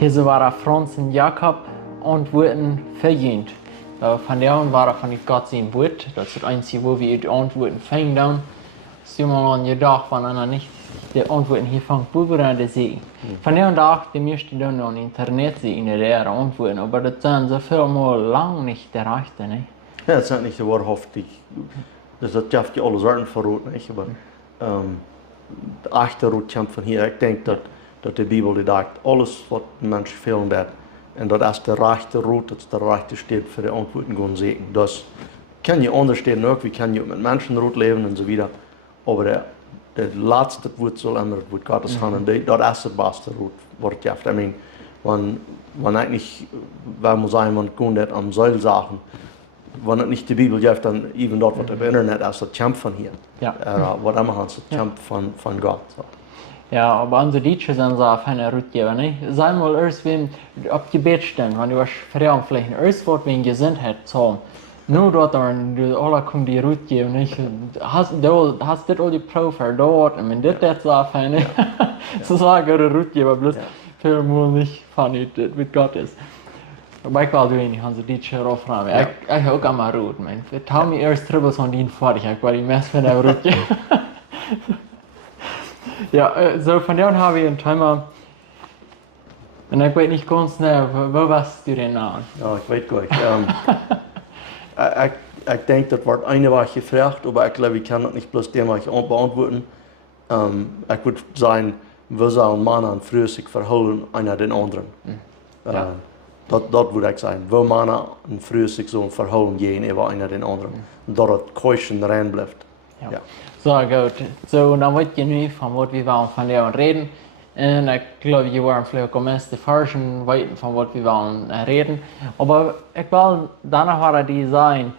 Hier so war Franz und Jakob antworten verdient. Von der an war er von Gott sein Wort. Das ist das Einzige, wo wir die Antworten fangen dann. Sie mal an gedacht, wenn einer nicht die Antworten hier fängt, wo wir das sehen. Von der an dachte ich, müsste dann auf Internet sehen, der Antworten. Aber das sind so viel mal lang nicht der Rechte, ne? Ja, das ist nicht so wahrhaftig. Das darf ja alle Sorten verraten, nicht? Aber der echte Rot kommt von hier. Ich denke, dass die Bibel die sagt, alles, was ein Mensch fehlen wird, und das ist der rechte Rot, das ist der rechte steht für die Antworten gehen sehen. Das kann ja anders stehen auch, wie kann ja mit Menschenrot leben und so weiter. Aber der letzte Wort soll immer das Wort Gottes sein. Und das ist das beste Wort. Ich meine, wenn eigentlich, wenn man sagen, man kann das am Seil sagen, wenn es nicht die Bibel gibt, dann eben dort, was im Internet ist, das kommt von hier. Ja. Was immer heißt, das kommt von Gott. So. Ja, aber unsere Deutschen sind so eine Rutgeber, ne? Sei mal erst, wenn auf Gebet stehen, wenn du was Frauen vielleicht erst Wort wegen Gesundheit zahlen. Nur dort, du alle kommen die Rutgeber, nicht? Hast du das all die Profer dort, und das so eine, so sagen die Rutgeber, bloß viel mehr nicht von mit Gott ist. Aber ich will du nicht, unsere Deutschen aufnehmen. Ich auch immer Rut, man. Wir haben mir erst Tribbles von denen fertig, ich war die Mess von der Rutgeber. Ja, so von der habe ich ein Thema. Und ich weiß nicht ganz genau, wo warst du denn an? Ja, ich weiß gar nicht. Ich denke, das wird eine Woche gefragt, aber ich glaube, ich kann das nicht bloß dem beantworten. Ich würde sagen, wir sollen Männer und Frauen sich verholen, einer den anderen. Ja. Das würde ich sagen. Wir Männer und Frauen sich so verholen gegenüber einer den anderen. Und dass das Keuschen rein bleibt. Ja. So gut. So, dann wird genug von was wir wollen von der reden. Und ich glaube, wir waren vielleicht am meisten Forschen, weiten von was wir wollen reden. Aber ich will danach war die sein,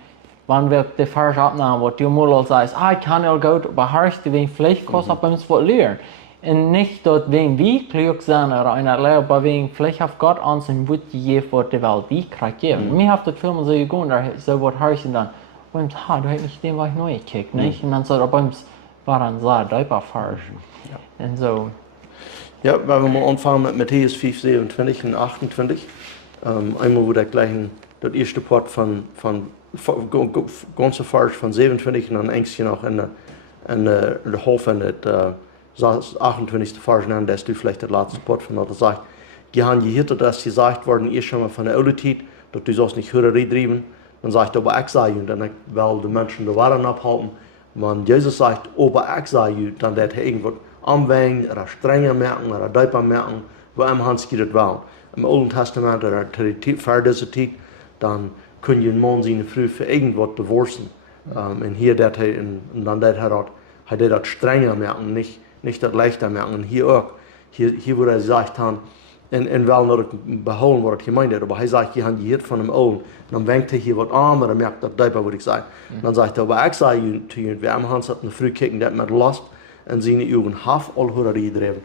wenn wir die Forsche abnehmen, was du mal sagst, ich kann ja gut, aber hörst du, vielleicht kostet bei uns was lernen. Und nicht dort wegen wie klug sein oder einer Lehre, aber wegen vielleicht auf Gott ansehen, was die was die Welt die kriegt. Mir hat das Film so gegangen, so was hörst du dann. Beim du hast nicht dem, was ich neu gekickt, nicht? Und dann so, bei uns war dann so deutlich falsch. Und so. Ja, wenn wir mal anfangen mit Matthäus 5, 27 und 28. Einmal wo der gleichen, das erste Part von ganze Vers von 27 und dann ängstlich noch in der Hälfte in der 28. Vers nennen, dass du vielleicht das letzte Part von dort sagt. Die haben gehört, dass gesagt worden ist schon mal von der Alte Zeit, dass du sollst nicht Hürerei treiben. Dann sagt er, aber ich sage, und dann will die Menschen die Waren abhalten. Wenn Jesus sagt, aber ich sage, dann wird er irgendwas anwenden, oder strenger merken, oder deutlicher merken, wo ihm Hans geht das will. Im Alten Testament, oder für diese Zeit, dann können ein Mann seine Frau für irgendwas divorcen. Und hier, und dann hat er das strenger merken, nicht das leichter merken. Und hier auch. Hier wo er sagt, und will nur beholen, was er gemeint hat. Aber er sagt, die haben gehört von dem Alten. Dann wenkt er hier was an, oder merkt das deutlich, würde ich sagen. Dann sagt er, aber ich sage zu ihnen, wir haben Hans hat eine Frau kicken, der mit Last in seine Augen half all Hurerei driven.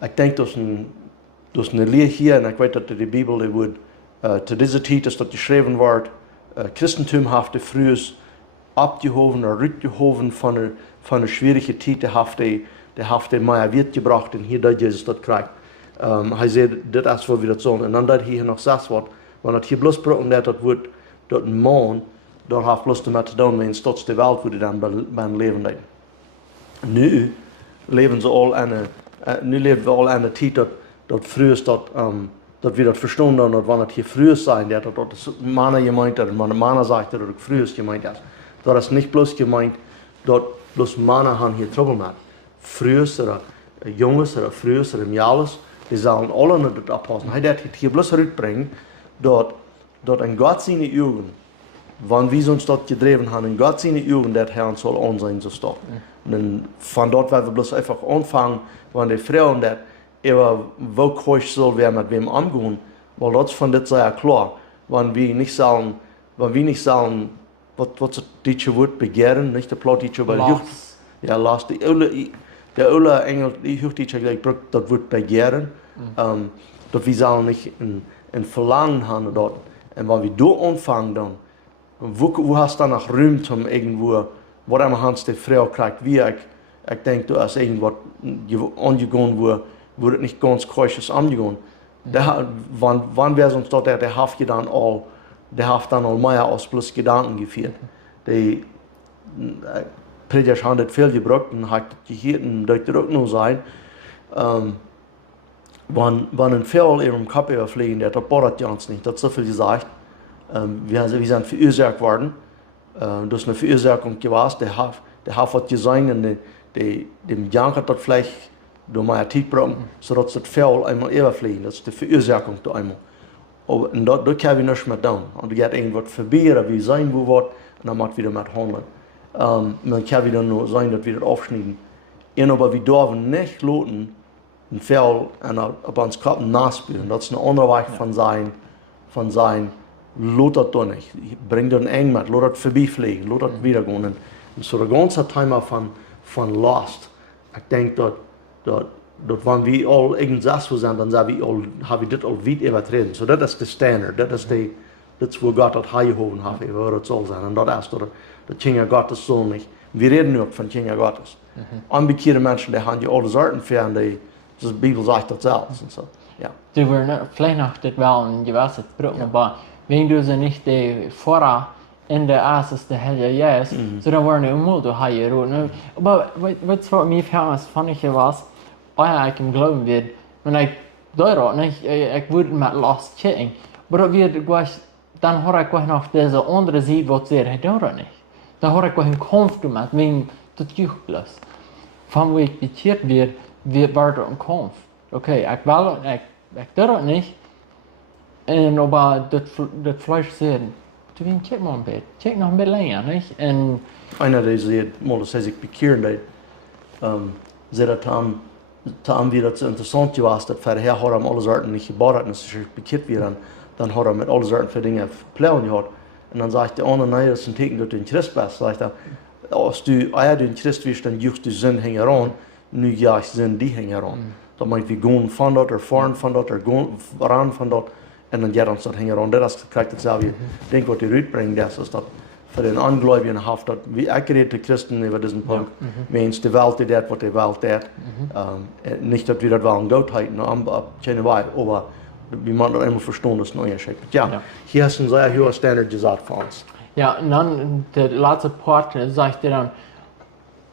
Ich denke, das ist eine Lehre hier, und ich weiß, dass die Bibel, die wird, zu dieser Zeit, dass das geschrieben wird, Christentum hat früher abgehoben oder rückgehoben von einer schwierigen Zeit, der hat mehr Wert gebracht, und hier, dass Jesus das kriegt. Er sagt, das ist, was wir das sollen. Und dann, dass hier noch sagt, wenn das hier bloß brauchen, das wird, dort ein Mann, dort hat bloß damit zu tun, wenn es der Welt würde dann beim Leben leiden. Nu leben wir alle in einer Zeit, dass früher dass wir das verstehen, und wenn das hier früher sein, dass das Männer gemeint hat, und wenn Männer sagt, dass das früher gemeint ist. Das ist nicht bloß gemeint, dass bloß Männer haben hier Trouble mit. Früher oder Jungs oder früher oder Mädels, die sollen alle nicht das abpassen. Er wird hier bloß rückbringen, dass in Gott seine Augen, wenn wir uns dort gedreven haben, in Gott seine Augen, der Herr soll an sein zu stehen. Und von dort werden wir bloß einfach anfangen, wenn die Frauen das über wo keusch soll, wer mit wem angehen, weil das von das sehr klar, wenn wir nicht sagen, was das deutsche Wort begehren, nicht der Plattdeutsche, weil ja, last, der Engel, die Hochdeutsche gleich braucht das Wort begehren, dass wir sollen nicht ein Verlangen haben dort. Und wenn wir da anfangen, dann, wo hast du dann noch Raum zum irgendwo, wo immer Hans die Frau kriegt, wie ich denke, du hast irgendwas angegangen, wurde nicht ganz keuches angegangen. Wann wäre sonst dort, der hat dann all mehr aus bloß Gedanken geführt. Die Prediger haben das viel gebraucht und hat gehirten durch den Rücken sein. Wenn ein Fall in ihrem Kopf überfliegen, der bohrt ja uns nicht, das ist so viel gesagt. Wir sind verursacht worden. Das ist eine Verursachung gewesen, der hat was gesagt und dem Jank hat das vielleicht durch meine Zeit gebracht, sodass das Fall einmal überfliegen. Das ist die Verursachung da einmal. Und da kann ich nicht mehr tun. Und du geht irgendwas verbieren, wie sein, wo wird, und dann macht wieder mit handeln. Man kann wieder nur sagen, dass wir das aufschneiden. Aber wir dürfen nicht lassen, ein Fall auf uns Kopf nachspüren. Das ist eine andere Weise von sein, lass das doch nicht. Bring das eng mit, lass das vorbeifliegen, lass das wieder gehen. Und so der ganze Thema von Lust, ich denke, dass wenn wir alle irgendwas sind, dann haben wir das all weit übertreten. So das ist der Standard, das ist wo Gott das Heilighofen hat, wo das soll sein. Und das ist der Kinder Gottes soll nicht. Wir reden nur von Kinder Gottes. Unbekehrte Menschen, die haben ja alle Sorten für, die Bibel sagt das selbst. Und so. Ja. Du wirst vielleicht noch das wel ein gewisses Brücken, aber wenn du sie nicht vorher in der ersten Hälfte jährst, so dann waren die unmöglich heiraten. Aber was für mich fand ich was, ich im Glauben wird, wenn ich dort nicht, ich würde mit Last checken, aber dann habe ich noch diese andere Seite, was sie dort nicht. Dann habe ich einen Kampf mit, wenn das Jugendlos. Von wo ich bekehrt wird dort ein Kampf. Okay, ich dort nicht, aber das Fleisch sagt, du willst check mal ein bisschen, check noch ein bisschen länger, nicht? Und einer, der sagt, mal, das heißt, ich bekehren, der sagt, wie das so interessant war, dass vorher hat alle Sorten nicht gebaut hat, und es ist bekehrt wird, dann hat mit alle Sorten für Dinge Pläne gehabt. Und dann sagt der andere, nein, das ist ein Teken, dass du in Christ bist. Sagt er, als du in Christ bist, dann juchst du Sinn hängen an, nu ja ich Sinn die hängen an. Dann meint wir gehen von dort, oder fahren von dort, oder gehen ran von dort, und dann geht uns das hängen an. Das kriegt das selber. Ich denke, was die Rüt bringt, das ist das für den Ungläubigen haft, dass wir ergeräte Christen über diesen Punkt, meins die Welt das, was die Welt das. Nicht, dass wir das wollen Gott halten, keine Weise, aber wie man das immer verstehen, das neue Schick. Ja, hier ist ein sehr hoher Standard gesagt für uns. ja, und dann der letzte Part sagt er dann,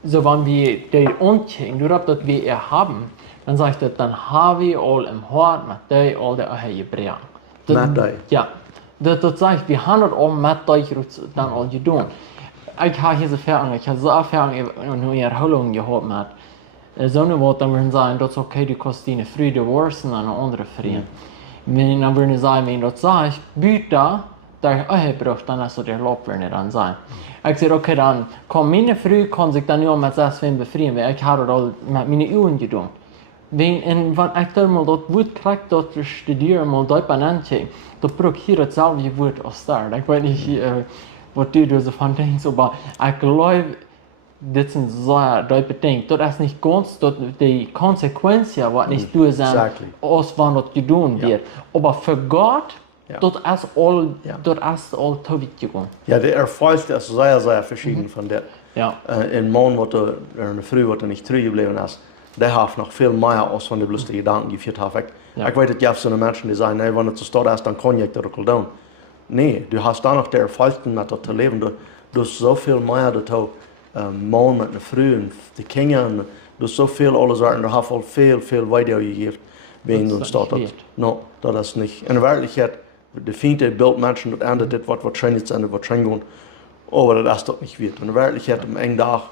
so wenn wir die umchecken, durch das wir haben, dann sagt er, dann haben wir all im Hort mit dir all der gebracht. Mit dir? Ja, das sagt, wir haben das all mit dir dann all getan. Ich habe diese Erfahrung, ich habe so Erfahrungen in Erholung gehabt mit so eine Worte, dann würden sagen, das ist okay, du kannst deine Friede worsen an andere Frieden. Wenn dann würden sagen, wenn das sagt, bitte, da braucht dann ist der Lob nicht dann sein. Ich sage, okay, dann kann meine Früh kann sich dann nur mit das befreien, weil ich habe das mit meinen Augen getan. Wenn ich dann mal das Wort kriege, das studieren, mal dort anchecken, dann brauche ich hier dasselbe Wort aus da. Ich weiß nicht, was du so von denkst, aber ich glaube, das sind sehr bedingt. Das ist nicht ganz die Konsequenzen, was nicht durch sind, aus wann das getan wird. Aber für Gott, das ist all tobit gegangen. Ja, der Erfolg ist sehr, sehr verschieden von der. Ja. In Mann, eine Früh, was nicht treu geblieben ist, der hat noch viel mehr aus von den lustigen Gedanken geführt hat. Ich weiß, es gibt so Menschen, die sagen, nee, wenn du zu Stadt ist, dann kann ich das auch tun. Nee, du hast da noch der Erfolg, mit das zu leben. Du hast so viel mehr dazu. Mann mit einer Frau und die Kinder, und du hast so viel alle Sorten, du hast viel weitergegeben, wenn du statt das. No, das ist nicht. In der Wirklichkeit, die Fiende bildet Menschen, das ändert das, was wahrscheinlich ist, was wahrscheinlich geht, aber das ist das nicht wird. In der Wirklichkeit, am einen Tag,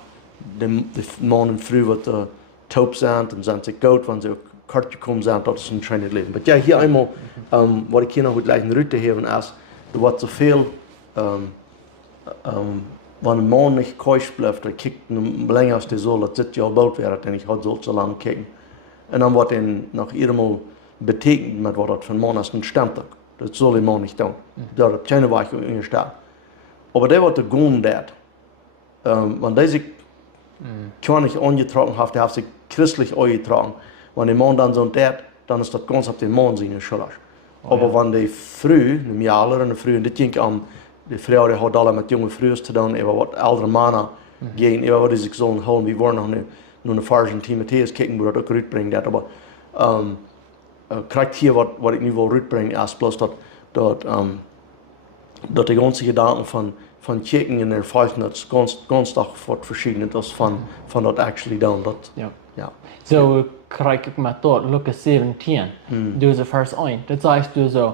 die Mann und Frau, die taub sind und sind sich gut, wenn sie kort gekommen sind, das ist ein schönes Leben. Aber ja, hier einmal, was ich hier noch gleich in Rüte haben, ist, du hast so viel, wenn ein Mann nicht keusch bleibt, der kickt länger als die Sohle, das ja bald wäre, denn ich halt so lange kicken. Und dann wird ihn nach jedem betekent mit was das für ein Mann ist, ein Stamtag. Das soll der Mann nicht tun. Das hat keine Weiche in der Stadt. Aber der wird der Gun dat. Wenn der sich gar nicht angetragen hat, der hat sich christlich angetragen. Wenn der Mann dann so dat, dann ist das ganz auf den Mann seine Schuld. Aber wenn die Früh, eine Jahr eine Früh, und das ging an, die Frau, die hat alle mit jungen Frühen zu tun, über was ältere Männer gehen, über was die sich sollen holen. Wir wollen noch eine falsche Timotheus kicken, wo das auch gut bringt. Aber kriegt hier, was ich nu will rüberbringen, erst bloß dort die ganze Gedanken von Kirchen in der Falten, das ganz doch verschieden ist von dort actually down. Ja. So krieg ich mal dort, Lukas 17, du so Vers 1, das heißt du so,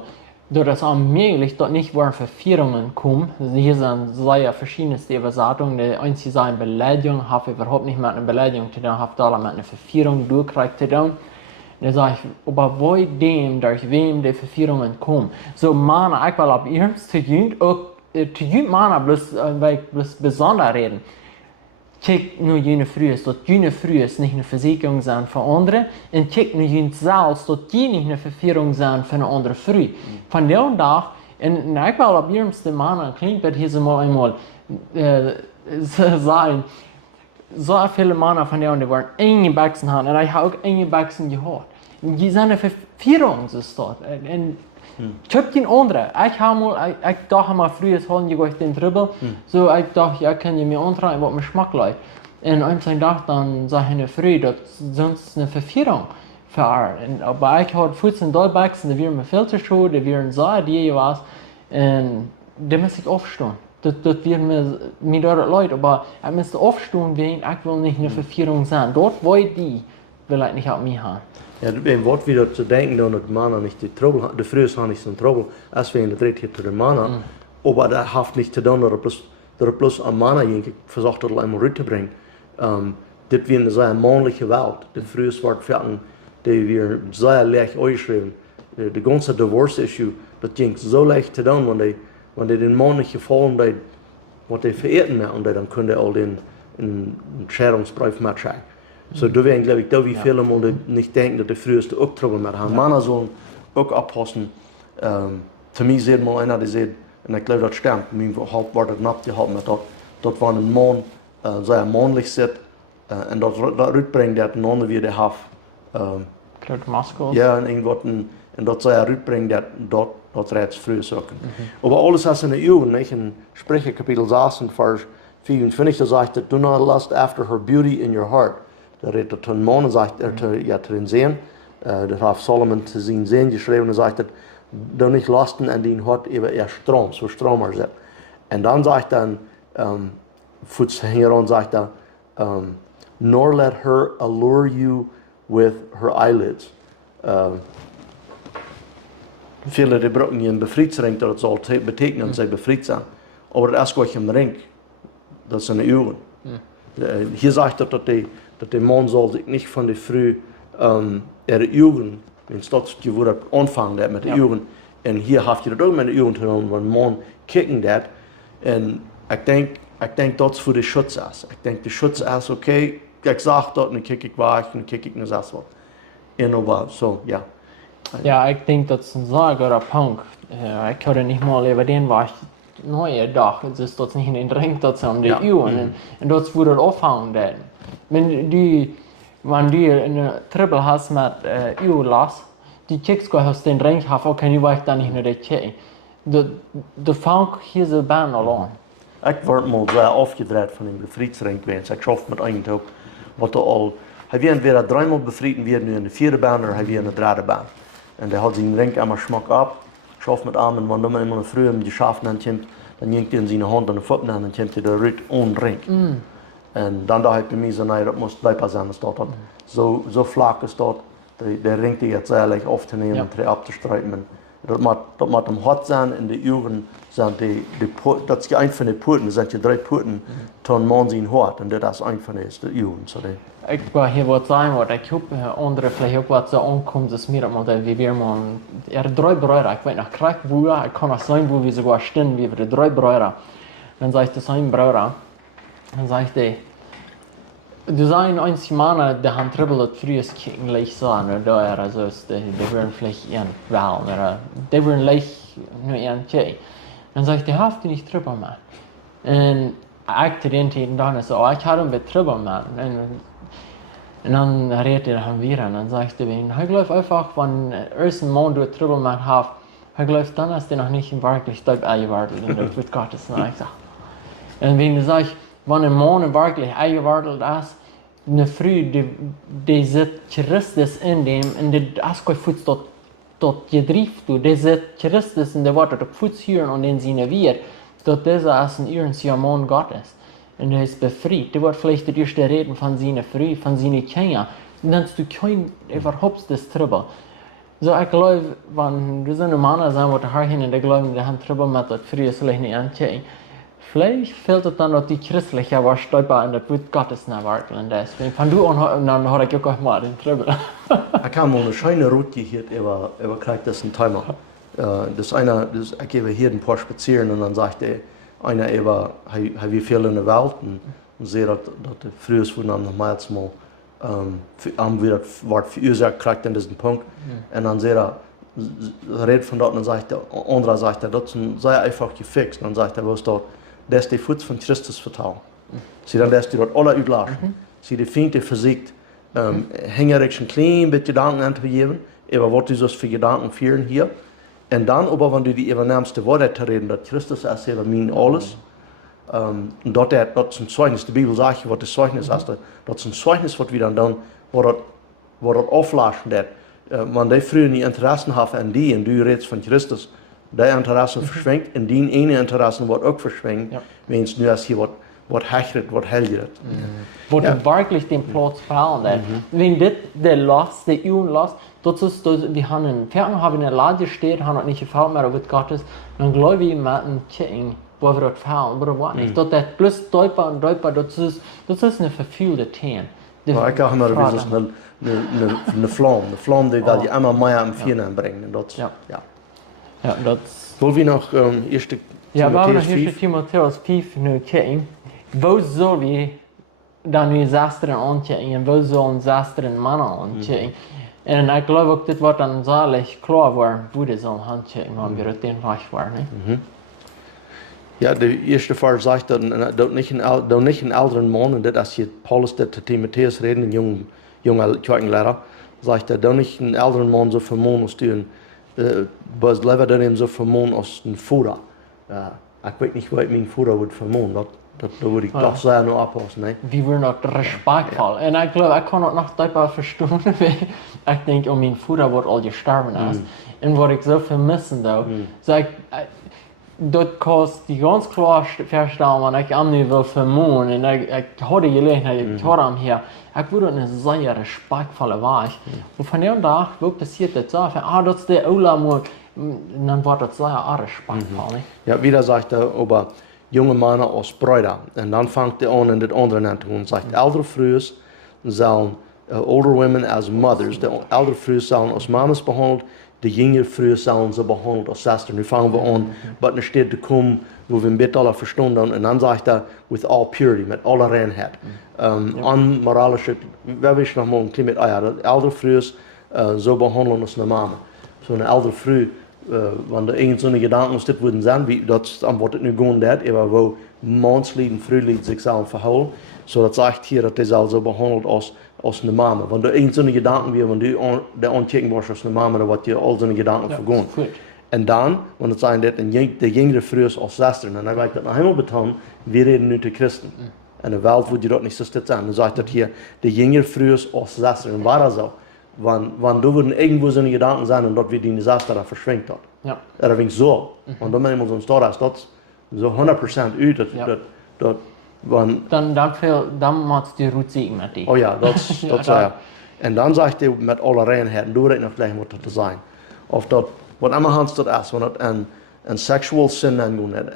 dass allmählich dort nicht waren Verführungen kommen, hier sind sehr verschiedenste Übersetzungen, die einzige sagen Beleidigung, habe überhaupt nicht mit einer Beleidigung zu tun, habe da mit einer Verführung durchkriegt zu tun. Dann sage ich, aber wo dem, durch wem die Verführungen kommen. So, man, ich will ab ihrem zu jünd, man, bloß besonders reden. Kijk nu jene frühes, dat jene frühes nicht eine Versicherung sind für andere, und kijk nu jene selbst, dat die nicht eine Verführung sind für eine andere früh. Von dem Tag, und ich will ab ihrem Mann, klingt das hier so mal einmal, sagen, so viele Männer von denen, die waren enge Baxen haben, und ich habe auch enge Baxen gehabt. Die sind eine Verführung, so ist das. Ich hab den anderen. Ich dachte mal früher, holen die euch den Dribbel. So, ich dachte, ja, kann ich mir antreiben, was mir schmeckt. Und einem Tag dann sage ich früh, das ist sonst eine Verführung für ihn. Aber ich hatte 14 Dolbacks, die wären mir viel zu schön, die wären so, die was. Und da muss ich aufstehen. Das wären mir dort Leute, aber ich müsste aufstehen, wegen ich will nicht eine Verführung sein. Dort, wo die, will ich nicht auf mich haben. Ja, ein Wort wieder zu denken, dass die Männer nicht die Trouble haben, die Frühe haben nicht so einen Trouble, als wir in der Dritte zu den Männern, aber das hat nicht zu tun, dass bloß ein Mann versucht hat, einmal rüberzubringen. Das wäre eine sehr männliche Welt. Die Frühe waren die wir sehr leicht ausschreiben. Die ganze Divorce-Issue, das ging so leicht zu tun, wenn die den Mann nicht gefallen, was die verehrten mehr, und dann können die all den Scheidungsbrief mitschreiben. So, da werden, glaube ich, da wie viele Mal nicht denken, dass die früheste auch Trouble mit haben. Männer sollen auch abpassen. Zu mir sieht mal einer, der sagt, und ich glaube, das stimmt, mir war das abgehalten, dort war ein Mann, sehr männlich sitzt, und dort rüberbringt, der einen anderen wieder hat. Ja, und irgendwas, und dort soll rüberbringen, der dort rechts früh suchen. Aber alles has in der EU, nicht? In Sprüche Kapitel 16, Vers 54, da sagt er, do not lust after her beauty in your heart. Da redet er zu einem Mann und sagt zu den Sehen, das hat Solomon zu seinen Sehen geschrieben und sagt, du nicht lasten an den Hort über ihr Strom, so Stromer sind. Und dann sagt er, hier sagt er, nor let her allure you with her eyelids. Viele die brauchen einen Befriedsring, das soll betekenen, dass sie befriedigt sind. Aber das ist gleich im Ring, das sind die Augen. Hier sagt er, dass der Mann soll sich nicht von der Früh ihre Augen, wenn es dort geworden anfangen mit den Augen, und hier habt ihr das auch mit den Augen zu tun, wenn der Mann kicken das, und ich denke, das für den Schutz ist. Ich denke, der Schutz ist okay, ich sage dort, und dann kicke ich weg, und dann kicke ich nicht das was. Aber so, ja. Ja, ich denke, das ist ein sehr guter Punkt. Ich höre nicht mal über den, was ich neue Dach, es ist dort nicht in den Ring, dort sind die Augen, und dort wurde aufhängen. Wenn du eine Triple hast mit EU-Lass, die kickst aus den Ring, okay, du weißt dann nicht nur die Kick. Der Funk hier so Bahn allein. Ich werde mal sehr aufgedreht von dem Befriedsring gewesen. Ich schaffe mit einem Tag, was da all. Er wird entweder dreimal befrieden werden in der 4. Bahn oder er wird in der 3. Bahn. Und er hat seinen Ring immer Schmack ab. Ich schaffe mit Armen, wenn man immer früher die Schafen kommt, dann nimmt er in seine Hand und den Fuß an und kommt er da ohne Ring. Und dann dachte ich bei mir so, nein, das muss bleiben sein, dass dort so flach ist dort, der Ring die jetzt sehr leicht aufzunehmen und abzustreiten. Das muss am Hot sein, in den Uhren sind das ist ein von den Purten, das sind die 3 Purten, von man sein Hort, und das ist ein von den Uhren. So ich war hier was sagen, was ich habe andere vielleicht auch was so ankommt, dass mir mal, wie wir mal, 3 Brüder, ich weiß noch, Kraftbrüder, ich kann auch sein, wo wir sogar stehen, wie wir 3 Brüder. Dann sage ich das einem Bruder, dann sage ich, du sagst eins Mann, der haben Trouble, das früher kicken leicht so an, oder also die würden vielleicht ihren wählen, oder die würden leicht nur ihren Tee. Dann sage ich, die haft nicht Trouble mehr. Und ich zu den Tiden dann so, ich hatte mit Trouble mehr. Und dann redet er wieder, und dann sagt er, ich glaube einfach, wenn der erste Mann du Trouble mehr hat, ich glaube, dann ist der noch nicht in wirklich Stadt eingewartet, und das wird Gottes Nein. Und wenn du sagst, wenn ein Mann wirklich eingewartet ist, eine Früh, die sieht Christus in dem, und die Askoi Fuß dort gedrieft, die sieht Christus in der Worte, der Fuß hören und in seine Wir, dort dieser als ein ihren Siamon Gottes. Und er ist befreit. Die wird vielleicht die erste Reden von seiner Früh, von seinen Kindern. Und dann hast du kein überhaupt das Trouble. So, ich glaube, wenn du so eine Männer sein, wo die hin und die glauben, die haben Trouble mit das Früh, ist vielleicht nicht anziehen. Vielleicht fehlt es dann noch die christliche, aber stolper in der Wut Gottes nachwarten. Deswegen, wenn du und dann habe ich auch mal den Trouble. Ich habe mal eine schöne Route hier, aber kriegt das ein Timer. Ich gehe hier ein paar spazieren und dann sagt einer, wie viel in der Welt und sehe, dass der früher von einem nochmals mal haben wir das verursacht kriegt an diesem Punkt. Und dann sehe redet von dort und sagt der andere sagt das sei einfach gefixt. Und dann sagt er, was dort, das ist die Fuß von Christus vertrauen. Sie dann lässt die dort alle überlassen. Sie die Finte versiegt, hängerisch ein klein bisschen Gedanken anzugeben, aber was du so für Gedanken führen hier. Und dann, aber wenn du die übernimmst, Worte zu reden, dass Christus ist ja mein alles. Und dort ist ein Zeugnis, die Bibel sagt, was das Zeugnis ist, das ist ein Zeugnis, was wir dann tun, wo das auflaschen wird. Wenn die früher die Interessen haben an die, und du redest von Christus, die Interessen verschwingt, und die eine Interessen wird auch verschwingt, wenn es nur als hier was hechtet, was helgert. Wo du wirklich den Platz brauchen. Wenn das der Last, der Üben lässt, das ist, wir haben einen Pferd, haben in der Lade steht, haben nicht gefallen mehr, wird Gottes, dann glaube ich, mit einem Tsching, wo wir das fallen, oder was nicht. Das ist bloß Däuper und Däuper, das ist eine verfühlte Themen. Ich habe immer eine Flamme, die will ich immer mehr am Vier bringen. Ja, das. Wollen wir noch erste Timotheus 5? Timotheus 5 nu kijken. Wo soll wir dan nu zesteren aankijken en wo sollen zesteren Männer aankijken? En ik geloof ook dit wordt dan zalig klar worden, wo die sollen aankijken, wenn wir den reich waren. Ja, der erste Vers sagt, dass nicht ein älteren Mann, und das ist hier Paulus, der zu Timotheus reden, ein junger Kirchenlehrer, sagt er, dass nicht ein älteren Mann so vermohnt als du, was lever dann eben so vermohnt als ein Vater. Ich weiß nicht, was mein Vater wird vermohnt, da würde ich doch sehr noch abpassen. Ne? Wie wir noch respektvoll. Und ich glaube, ich kann auch noch dabei verstehen, weil ich denke, mein Vater wird all gestorben ist. Und was ich so vermissen da, so das kannst du ganz klar verstehen, wenn ich am nicht will vermohnen, und ich habe die Gelegenheit, ich habe ihn hier, ich würde eine sehr respektvolle Wahl. Und von dem Tag, wo passiert das so, das ist der Olamut, dann wird das sehr respektvoll. Ja, wieder sagt er, aber junge Männer als Brüder. Und dann fängt er an, in das andere an zu tun. Sagt, ältere Frauen sollen, older women as mothers, die ältere Frauen sollen als Mamas behandelt, die jüngere Frauen sollen sie behandelt als Schwestern. Nu fangen wir an, was nicht steht zu kommen, wo wir mit aller verstanden haben. Und dann sagt er, with all purity, mit aller Reinheit. Unmoralische, wer will ich noch mal ein klein mit Eier, ältere Frauen so behandeln als eine Mama. So eine ältere Frau, wenn da irgend so eine Gedanken aus das würden sein, wie das am Wort nicht gehen wird, aber wo Mannslied und Frühlied sich selber verhalten, so das sagt hier, dass das also behandelt als eine Mama. Wenn da irgend so eine Gedanken wie, wenn du der anchecken warst als eine Mama, dann wird dir all so eine Gedanken vergehen. Und dann, wenn es sagen, dass der jüngere Früh ist als Schwestern, dann will ich das noch einmal betonen, wir reden nur zu Christen. In der Welt würde das nicht so sein. Dann sagt das hier, der jüngere Früh ist als Schwestern. Und war das so? Wenn du würden irgendwo so eine Gedanken sein und dort wird die Desaster da verschwingt hat. Ja. Das ist so. Und dann wenn man so ein Store ist, das so 100% übt, dann machst du die Routine mit dir. Oh ja, das ja. Und dann sagt er mit aller Reinheit, du redest noch gleich, was das sein. Auf das, was immer hans das ist, wenn das ein sexual Sinn angeht,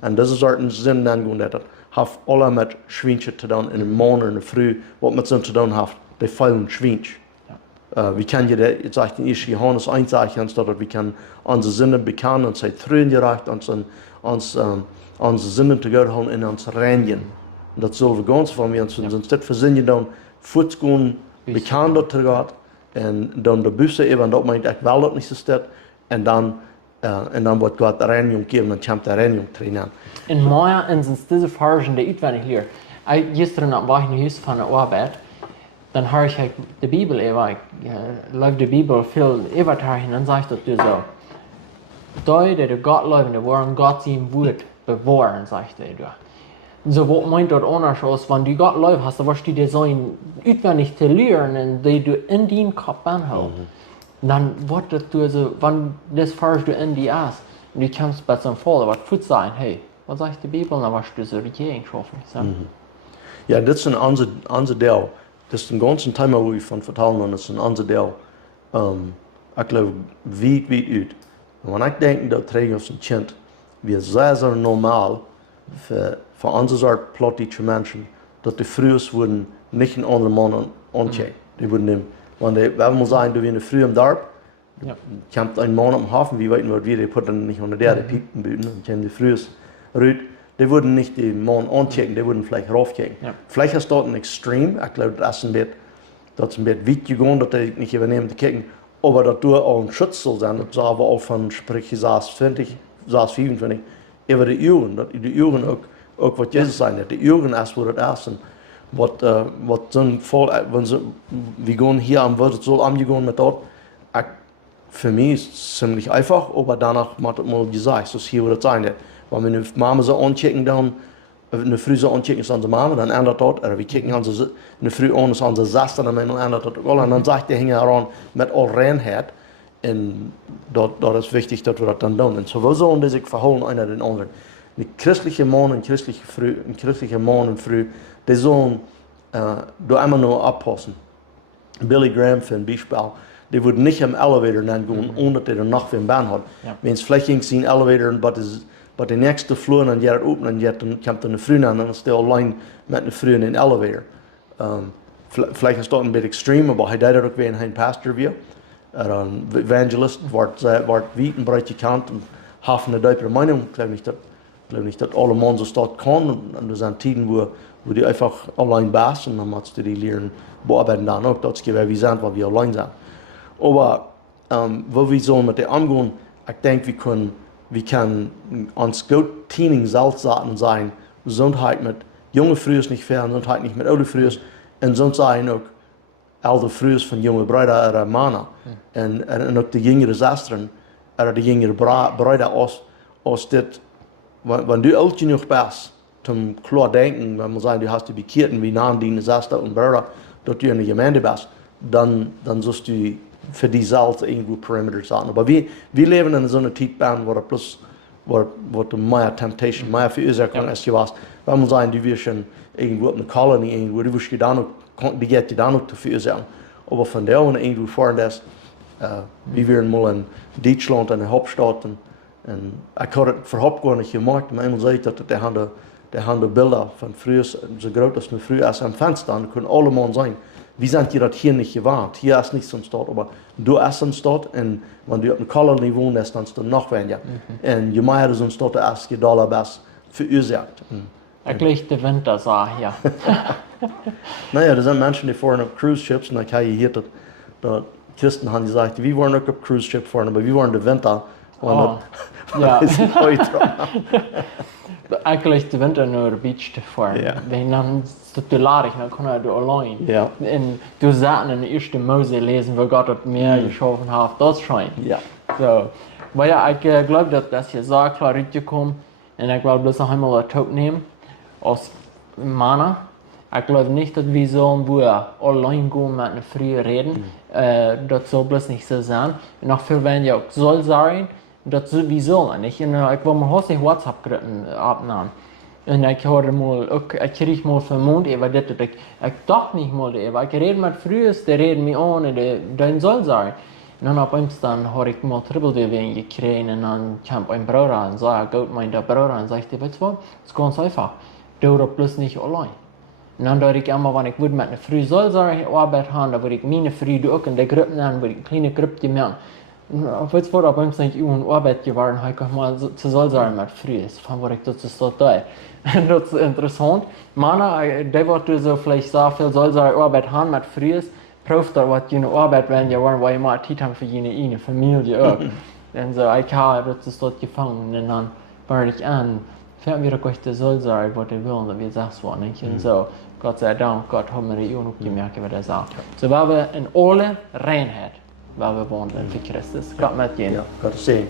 und diese Sorten Sinn angeht, das hat alle mit Schweinchen zu tun, in den Morgen und in der Früh, was mit so zu tun hat, die fallen Schweinchen. Wir können ja, jetzt sagt in 1. Johannes 1 sagen, dass wir können unsere Sinne bekennen und sei treu gerecht, unsere Sinne zu Gott holen und uns reinigen. Und das soll wir ganz von mir, sonst das versinnen dann, fortgehen, bekennen dort zu Gott, und dann der Büsse eben, das meint, ich will das nicht so steht, und dann wird Gott Reinigung geben, dann kommt der Reinigung drin. In meiner Instanz, diese Version, die ich hier, gestern war ich in Haus von der Arbeit, dann höre ich die Bibel, ich lese die Bibel viel über dahin, dann sagt das so, die Gott leben, die wollen Gott sein Wort bewahren, sagt er. So, was meint das anders aus, wenn du Gott läufst, hast du was die Design auswendig zu lernen, die du in deinen Kopf anhältst. Dann wird das du so, wenn das falsch du in die hast, und du kommst bei so einem Fall, was gut sein, hey, was sagt die Bibel, dann was du so dagegen schaffen. So. Ja, das ist ein anderer Teil. Das ist ein ganzen Thema, wo ich von vertellen und das ist ein anderer Teil. Ich glaube, weit ut. Und wenn ich denke, dat Träger als ein Kind, wie sehr, sehr normal für unsere Art plottische Menschen, dass die früher wurden nicht einen anderen Mann anchecken. Die wurden nehmen. Wenn man sagen, du wirst früh im Dorf, kommt ein Mann am Hafen, wie weit wir, die putten nicht unter der Piepen büten, und kommen die früh rüt. Die würden nicht den Mann anchecken, die würden vielleicht raufchecken. Ja. Vielleicht ist dort ein Extrem, ich glaube, das ist ein bisschen weit gegangen, dass die nicht übernehmen zu kicken. Aber dass du auch ein Schutz soll sein, das sagen wir auch von, sprich, Saß 20, Saß 25, über die Uhren, dass die Uhren auch was Jesus sein hat. Die Uhren erst, wo das ist. Was so ein Fall, wenn sie, wir gehen hier am Wort so angegangen mit dort, für mich ist es ziemlich einfach, aber danach macht es mal gesagt, das hier, wo das sein hat. Wenn wir eine Mama so anchecken, dann, eine Früh so anchecken ist unsere Mama, dann ändert das, oder wir checken eine Früh an, ist unsere Saster, dann ändert das auch, und dann sagt der Hänger heran mit all Reinheit, und dort ist wichtig, dass wir das dann tun. Und so sollen die sich verhalten, einer den anderen. Ein christlicher Mann und ein christlicher Mann und Frau, die sollen da immer nur abpassen. Billy Graham für ein Beispiel, die würden nicht im Elevator gehen, ohne dass er noch einen Bahn hat. Ja. Wenn es vielleicht ging sie in Elevator und bei der nächsten Flur dann geht open und dann kommt eine Frau an, dann ist der allein mit einer Frau in den Elevator. Vielleicht ist das ein bisschen extrem, aber er hat auch wie ein Pastor wie. Ein Evangelist, wird weit und breit gekannt und haben eine deutliche Meinung. Ich glaube nicht, dass alle Menschen so dort können. Und es sind Zeiten, wo die einfach allein bist und dann musst du die lernen, bearbeiten dann auch. Das gibt wir sind, weil wir allein sind. Aber wo wir so mit dem angehen, ich denke, wir können uns gut Training Salzsaten sein, Gesundheit mit jungen Frühs nicht fern, Gesundheit nicht mit alten Frühs, und sonst sein auch alte Frühs von jungen Brüder oder Männer, und auch die jüngeren Schwestern oder die jüngeren Brüder aus das, wenn du alt genug bist, zum klar denken, wenn man sagt, du hast die Bekannten wie Namen, die Schwester und Brüder, dass du in der Gemeinde bist, dann sollst du für die Salz irgendwo Perimeter sein. Aber wir leben in so einer Zeitbahn, wo mehr Temptation, mehr Verursacherung ist, wenn man sagt, du wirst schon irgendwo in einer Kolonie, irgendwo, du wirst die geht dir dann noch zu verursachen. Aber von der und irgendwo fahren das, wir werden mal in Deutschland, in der Hauptstadt, und ich habe es überhaupt gar nicht gemacht, aber einmal sagt, dass der haben Bilder von früher, so groß, dass wir früher erst am Fenster, dann können alle Mann sein. Wie sind die das hier nicht gewarnt? Hier ist nichts sonst dort, aber du hast uns dort, und wenn du auf einem Kolonie wohnst, dann ist es noch weniger. Und je mehr du sonst dort erst $1 bist, verursacht. Eigentlich der Winter sah, ja. Naja, da sind Menschen, die fahren auf Cruise Ships, und dann kann ich hier, dass Christen haben gesagt, wir wollen auch auf Cruise Ship fahren, aber wir wollen den Winter. Oh, ja. Eigentlich der Winter nur der Beach zu fahren. Ja. Wenn dann so ladig, dann kann du allein. Ja. Und du sagst in der ersten Mose lesen, wo Gott das Meer geschaffen hat, das scheint. Ja. So. Aber ja, ich glaube, dass das hier sehr klar rausgekommen ist. Und ich glaube, dass wir einmal einen Tag nehmen aus Mana. Ich glaube nicht, dass wir sollen, wo wir allein gehen mit einer Früh reden. Das soll bloß nicht so sein. Und noch viel weniger soll sein. Das sowieso nicht. Und ich war mal häufig WhatsApp-Gruppen abnehmen. Und ich hatte mal, ich krieg mal von Mond, ich dachte nicht mal, ich rede mit Frühs, die reden mich an, die soll sein. Und dann habe ich mal Trippelbewegung gekriegt, und dann kam ein Bruder und sagte, Gott meint der Bruder, und sagte, weißt du was, das ist ganz einfach, du bist bloß nicht allein. Und dann dachte ich immer, wenn ich mit einer Früh soll sein, Arbeit haben, dann würde ich meine Früh auch in der Gruppe nehmen, würde ich eine kleine Gruppe machen. Weißt du, bei uns nicht eine Arbeit geworden, habe ich mal zu Solsaren mit Frühs, von wo ich das so da. Und das ist interessant. Männer, die wird so vielleicht so viel Solsaren Arbeit haben mit Frühs, prüft da, was eine Arbeit werden, ja, weil ich mal Zeit haben für eine Familie auch. Und so, ich habe das dort gefangen, und dann war ich an, fährt mir doch der Solsaren, was ich will, und wie sagst du, nicht? Und so, Gott sei Dank, Gott hat mir die auch noch gemerkt, was er sagt. So, weil wir in alle Reinheit, weil wir wohnen für Christus. Gott mit dir. Ja, Gott sehen.